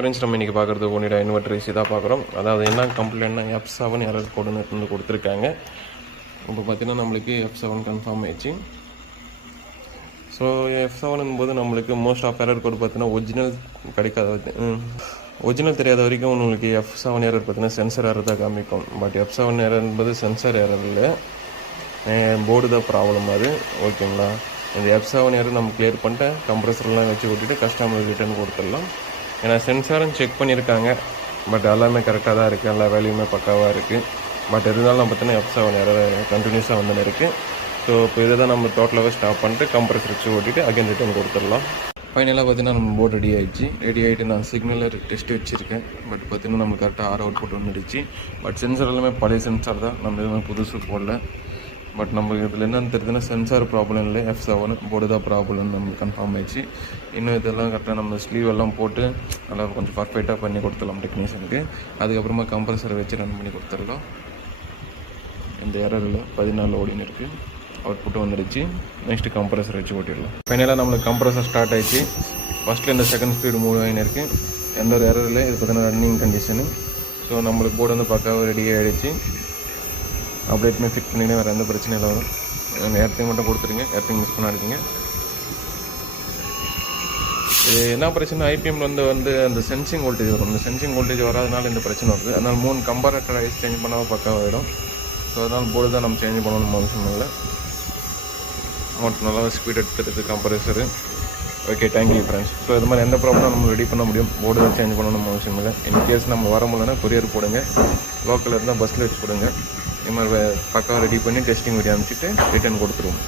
Friends, நம்ம இன்றைக்கி பார்க்குறது ஒனிடா இன்வெர்டர் ஏசி தான் பார்க்குறோம். அதாவது என்ன கம்ப்ளைண்ட்னா F7 எரர் கோடுன்னு வந்து கொடுத்துருக்காங்க. இப்போ பார்த்தீங்கன்னா நம்மளுக்கு F7 கன்ஃபார்ம் ஆயிடுச்சு. ஸோ F7 போது நம்மளுக்கு மோஸ்ட் ஆஃப் எரர் கோடு பார்த்தீங்கன்னா ஒரிஜினல் கிடைக்காத ஒரிஜினல் தெரியாத வரைக்கும் உங்களுக்கு F7 எரர் பார்த்தீங்கன்னா சென்சர் எரர் தான் காமிக்கும். பட் F7 எரர் என்பது சென்சர் எரர் இல்லை, போர்டு தான் ப்ராப்ளம் அது. ஓகேங்களா? இந்த F7 எரர் நம்ம கிளியர் பண்ணிட்டு கம்ப்ரஸர்லாம் வச்சு விட்டுட்டு கஸ்டமருக்கு ரிட்டர்ன் கொடுத்துடலாம். ஏன்னா சென்சாரும் செக் பண்ணியிருக்காங்க, பட் எல்லாமே கரெக்டாக தான் இருக்குது, எல்லா வேலையுமே பக்காவாக இருக்குது. பட் இருந்தாலும் நம்ம பார்த்தீங்கன்னா F7 எரர் கண்டினியூஸாக வந்துன்னு இருக்குது. ஸோ இப்போ இதை தான் நம்ம டோட்டலாகவே ஸ்டாப் பண்ணிட்டு கம்ப்ரஸர் வச்சு ஓட்டிட்டு அகைன் ரிட்டர்ன் கொடுத்துடலாம். ஃபைனலாக பார்த்தீங்கன்னா நம்ம போர்டு ரெடி ஆகிட்டு நான் சிக்னலில் டெஸ்ட் வச்சுருக்கேன். பட் பார்த்தீங்கன்னா நம்மளுக்கு கரெக்டாக 6 அவுட் புட் வந்துடுச்சு. பட் சென்சார் எல்லாமே பழைய சென்சார் தான், நம்ம எதுவுமே புதுசு போடல. பட் நம்மளுக்கு இதில் என்னென்னு தெரியுதுன்னா சென்சார் ப்ராப்ளம் இல்லை, F7 போர்டு தான் ப்ராப்ளம்னு நம்மளுக்கு கன்ஃபார்ம் ஆயிடுச்சு. இன்னும் இதெல்லாம் கரெக்டாக நம்ம ஸ்லீவ் எல்லாம் போட்டு நல்லா கொஞ்சம் பர்ஃபெக்டாக பண்ணி கொடுத்துடலாம் டெக்னீஷியனுக்கு. அதுக்கப்புறமா கம்ப்ரஸரை வச்சு ரன் பண்ணி கொடுத்துடலாம். இந்த எரரில் 14 ஓடின்னு இருக்குது, அவுட் புட்டு வந்துடுச்சு. நெக்ஸ்ட்டு கம்ப்ரஸர் வச்சு ஓட்டிடலாம். ஃபைனலாக நம்மளுக்கு கம்ப்ரஸர் ஸ்டார்ட் ஆகிடுச்சு. ஃபஸ்ட்டில் இந்த செகண்ட் ஸ்பீடு மூவ் ஆகின்னு இருக்குது, எந்த ஒரு எரர் இல்லை. இது பார்த்தீங்கன்னா ரன்னிங் கண்டிஷனு. ஸோ நம்மளுக்கு போர்டு வந்து பக்காவாக ரெடி ஆகிடுச்சு. அப்டேட்டுமே ஃபிட் பண்ணிங்கன்னா வேறு எந்த பிரச்சனையும் இல்லை வரும். எர்த்திங் மட்டும் கொடுத்துருங்க, எர்த்திங் மிஸ் பண்ணாதீங்க. இது என்ன பிரச்சனை, ஐபிஎம்மில் வந்து அந்த சென்சிங் வோல்டேஜ் வரும். அந்த சென்சிங் வோல்டேஜ் வராதனால இந்த பிரச்சனை வருது. அதனால் 3 கம்பரேட்டர் ஐஸ் சேஞ்ச் பண்ணால் பக்காவாகிடும். ஸோ அதனால் போர்டு தான் நம்ம சேஞ்ச் பண்ணணும் அவசியம் இல்லை. மட்டும் நல்லா ஸ்பீட் எடுத்துகிட்டு compressor. Okay, thank you friends. So இது மாதிரி எந்த ப்ராப்ளம் நம்ம ரெடி பண்ண முடியும், போர்டு தான் சேஞ்ச் பண்ணணும் அவசியம் இல்லை. இன்கேஸ் நம்ம வர முடியலன்னா கொரியர் போடுங்க, லோக்கலில் இருந்தால் பஸ்ஸில் வச்சு கொடுங்க. இது மாதிரி பக்காவாக ரெடி பண்ணி டெஸ்டிங் வீடியோ அனுப்பிச்சிட்டு ரிட்டர்ன் கொடுத்துருவோம்.